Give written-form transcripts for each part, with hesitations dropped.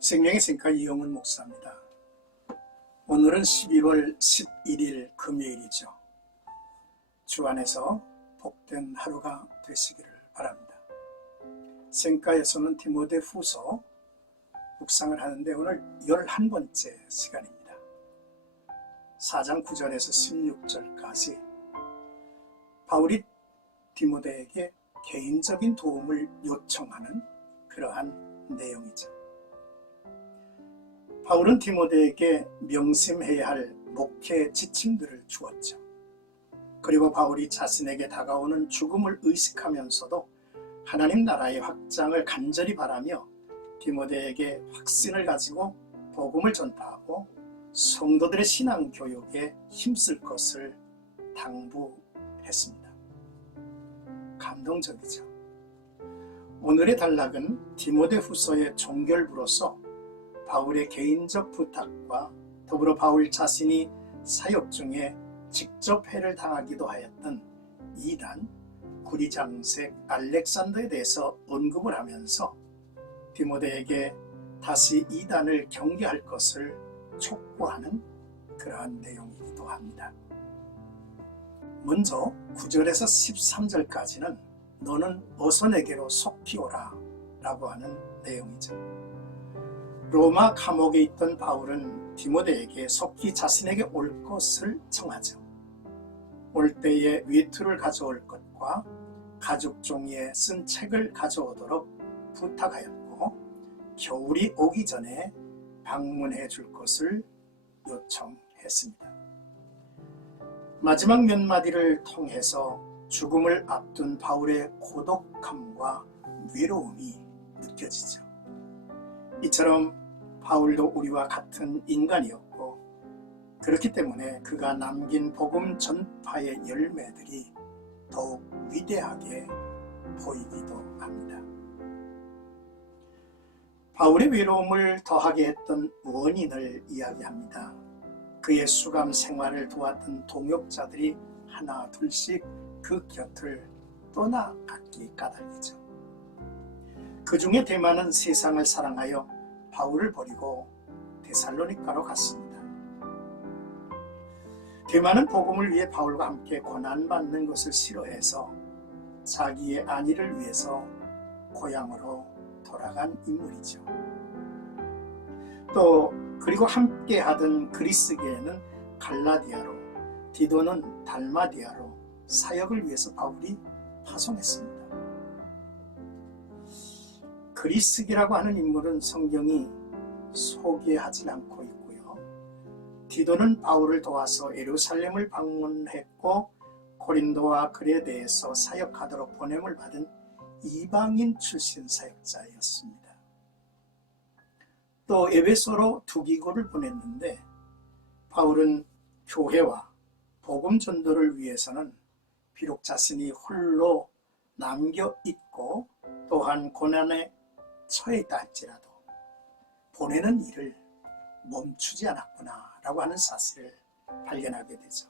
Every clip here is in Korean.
생명의 생각 이영훈 목사입니다. 오늘은 12월 11일 금요일이죠. 주 안에서 복된 하루가 되시기를 바랍니다. 생가에서는 디모데후서 묵상을 하는데 오늘 11번째 시간입니다. 4장 9절에서 16절까지 바울이 디모데에게 개인적인 도움을 요청하는 그러한 내용이죠. 바울은 디모데에게 명심해야 할 목회 지침들을 주었죠. 그리고 바울이 자신에게 다가오는 죽음을 의식하면서도 하나님 나라의 확장을 간절히 바라며 디모데에게 확신을 가지고 복음을 전파하고 성도들의 신앙 교육에 힘쓸 것을 당부했습니다. 감동적이죠. 오늘의 단락은 디모데후서의 종결부로서 바울의 개인적 부탁과 더불어 바울 자신이 사역 중에 직접 해를 당하기도 하였던 이단 구리장색 알렉산더에 대해서 언급을 하면서 디모데에게 다시 이단을 경계할 것을 촉구하는 그러한 내용이기도 합니다. 먼저 9절에서 13절까지는 너는 어서 내게로 속히 오라 라고 하는 내용이죠. 로마 감옥에 있던 바울은 디모데에게 속히 자신에게 올 것을 청하죠. 올 때에 외투를 가져올 것과 가죽 종이에 쓴 책을 가져오도록 부탁하였고 겨울이 오기 전에 방문해 줄 것을 요청했습니다. 마지막 몇 마디를 통해서 죽음을 앞둔 바울의 고독함과 외로움이 느껴지죠. 이처럼 바울도 우리와 같은 인간이었고 그렇기 때문에 그가 남긴 복음 전파의 열매들이 더욱 위대하게 보이기도 합니다. 바울의 외로움을 더하게 했던 원인을 이야기합니다. 그의 수감 생활을 도왔던 동역자들이 하나 둘씩 그 곁을 떠나갔기 까닭이죠. 그 중에 데마는 세상을 사랑하여 바울을 버리고 데살로니가로 갔습니다. 데마는 복음을 위해 바울과 함께 고난받는 것을 싫어해서 자기의 안위를 위해서 고향으로 돌아간 인물이죠. 또 그리고 함께 하던 그리스계에는 갈라디아로, 디도는 달마디아로 사역을 위해서 바울이 파송했습니다. 그리스계라고 하는 인물은 성경이 소개하지 않고 있고요. 디도는 바울을 도와서 예루살렘을 방문했고 고린도와 그레데에서 사역하도록 보냄을 받은 이방인 출신 사역자였습니다. 또 에베소로 두기고를 보냈는데 바울은 교회와 복음 전도를 위해서는 비록 자신이 홀로 남겨 있고 또한 고난에 처해 있다 할지라도 보내는 일을 멈추지 않았구나 라고 하는 사실을 발견하게 되죠.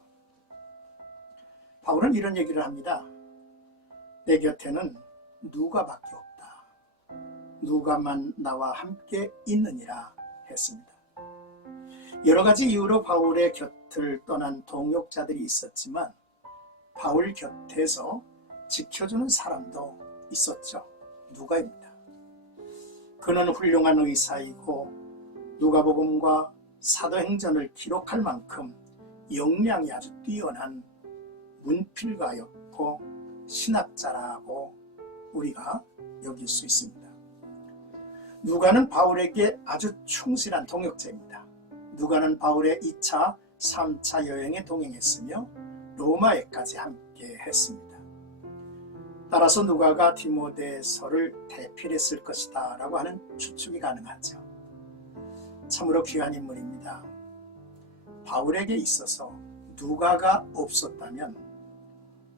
바울은 이런 얘기를 합니다. 내 곁에는 누가밖에 없다. 누가만 나와 함께 있느니라 했습니다. 여러 가지 이유로 바울의 곁을 떠난 동역자들이 있었지만 바울 곁에서 지켜주는 사람도 있었죠. 누가입니다. 그는 훌륭한 의사이고 누가복음과 사도행전을 기록할 만큼 역량이 아주 뛰어난 문필가였고 신학자라고 우리가 여길 수 있습니다. 누가는 바울에게 아주 충실한 동역자입니다. 누가는 바울의 2차, 3차 여행에 동행했으며 로마에까지 함께 했습니다. 따라서 누가가 디모데서를 대필했을 것이다 라고 하는 추측이 가능하죠. 참으로 귀한 인물입니다. 바울에게 있어서 누가가 없었다면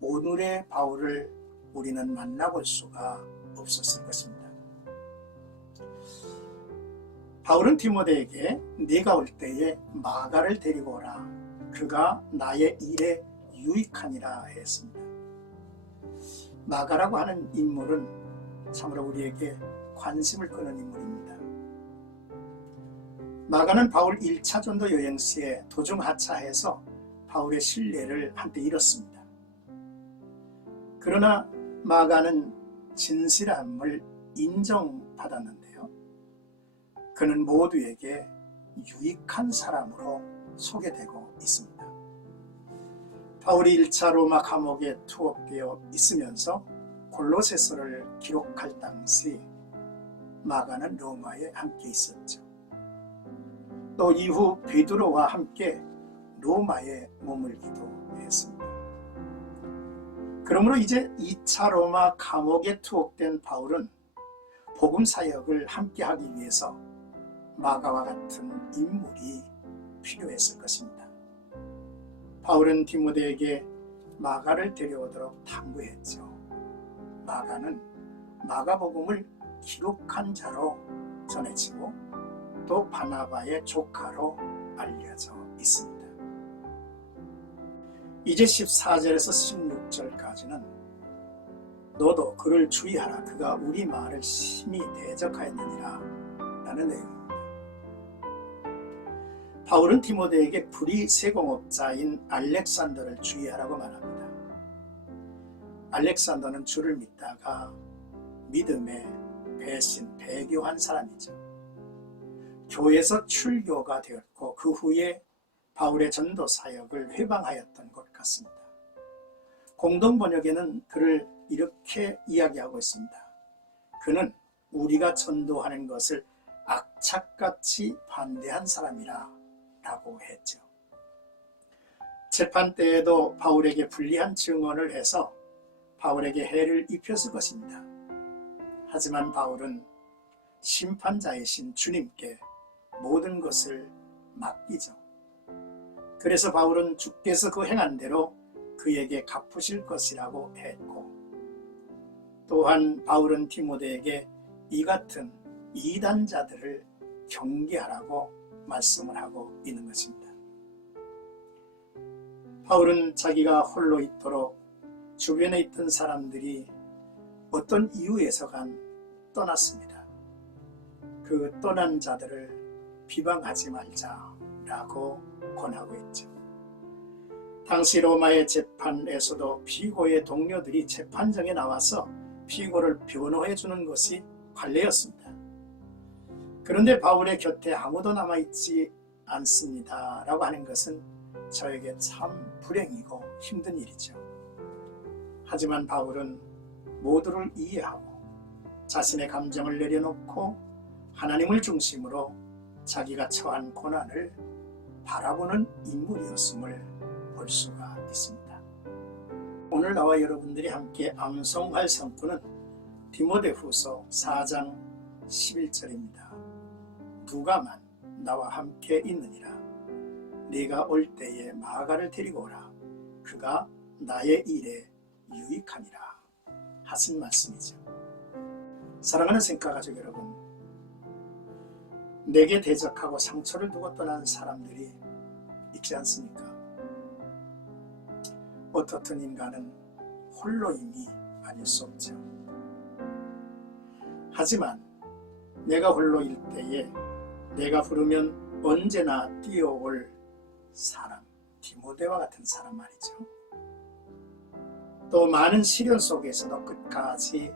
오늘의 바울을 우리는 만나볼 수가 없었을 것입니다. 바울은 디모데에게 네가 올 때에 마가를 데리고 오라. 그가 나의 일에 유익하니라 했습니다. 마가라고 하는 인물은 참으로 우리에게 관심을 끄는 인물입니다. 마가는 바울 1차 전도 여행 시에 도중 하차해서 바울의 신뢰를 한때 잃었습니다. 그러나 마가는 진실함을 인정받았는데요. 그는 모두에게 유익한 사람으로 소개되고 있습니다. 바울이 1차 로마 감옥에 투옥되어 있으면서 골로새서를 기록할 당시 마가는 로마에 함께 있었죠. 또 이후 베드로와 함께 로마에 머물기도 했습니다. 그러므로 이제 2차 로마 감옥에 투옥된 바울은 복음 사역을 함께 하기 위해서 마가와 같은 인물이 필요했을 것입니다. 바울은 디모데에게 마가를 데려오도록 당부했죠. 마가는 마가복음을 기록한 자로 전해지고 또 바나바의 조카로 알려져 있습니다. 이제 14절에서 16절까지는 너도 그를 주의하라 그가 우리 말을 심히 대적하였느니라 라는 내용입니다. 바울은 디모데에게 불의 세공업자인 알렉산더를 주의하라고 말합니다. 알렉산더는 주를 믿다가 믿음에 배신, 배교한 사람이죠. 교회에서 출교가 되었고 그 후에 바울의 전도 사역을 회방하였던 것 같습니다. 공동 번역에는 그를 이렇게 이야기하고 있습니다. 그는 우리가 전도하는 것을 악착같이 반대한 사람이라 라고 했죠. 재판 때에도 바울에게 불리한 증언을 해서 바울에게 해를 입혔을 것입니다. 하지만 바울은 심판자이신 주님께 모든 것을 맡기죠. 그래서 바울은 주께서 그 행한 대로 그에게 갚으실 것이라고 했고, 또한 바울은 디모데에게 이 같은 이단자들을 경계하라고 말씀을 하고 있는 것입니다. 바울은 자기가 홀로 있도록 주변에 있던 사람들이 어떤 이유에서간 떠났습니다. 그 떠난 자들을 비방하지 말자라고 권하고 있죠. 당시 로마의 재판에서도 피고의 동료들이 재판장에 나와서 피고를 변호해 주는 것이 관례였습니다. 그런데 바울의 곁에 아무도 남아있지 않습니다 라고 하는 것은 저에게 참 불행이고 힘든 일이죠. 하지만 바울은 모두를 이해하고 자신의 감정을 내려놓고 하나님을 중심으로 자기가 처한 고난을 바라보는 인물이었음을 볼 수가 있습니다. 오늘 나와 여러분들이 함께 암송할 성구는 디모데후서 4장 11절입니다. 누가만 나와 함께 있느니라. 네가 올 때에 마가를 데리고 오라. 그가 나의 일에 유익하니라 하신 말씀이죠. 사랑하는 생각가족 여러분, 내게 대적하고 상처를 두고 떠난 사람들이 있지 않습니까? 어떻든 인간은 홀로임이 아닐 수 없죠. 하지만 내가 홀로일 때에 내가 부르면 언제나 뛰어올 사람, 디모데와 같은 사람 말이죠. 또 많은 시련 속에서도 끝까지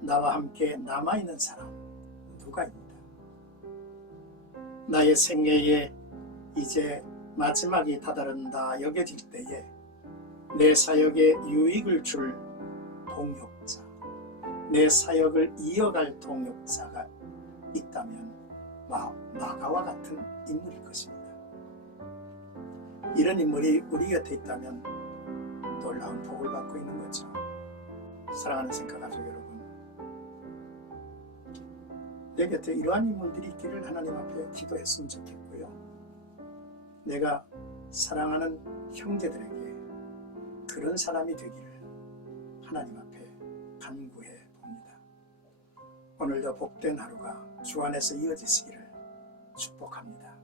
나와 함께 남아있는 사람 누가입니다. 나의 생애에 이제 마지막이 다다른다 여겨질 때에 내 사역에 유익을 줄 동역자, 내 사역을 이어갈 동역자가 있다면 마가와 같은 인물일 것입니다. 이런 인물이 우리 곁에 있다면 놀라운 복을 받고 있는 거죠. 사랑하는 생각가족 여러분, 내 곁에 이러한 인물들이 있기를 하나님 앞에 기도했으면 좋겠고요. 내가 사랑하는 형제들에게 그런 사람이 되기를 하나님 앞에 간구해 봅니다. 오늘도 복된 하루가 주 안에서 이어지시기를 축복합니다.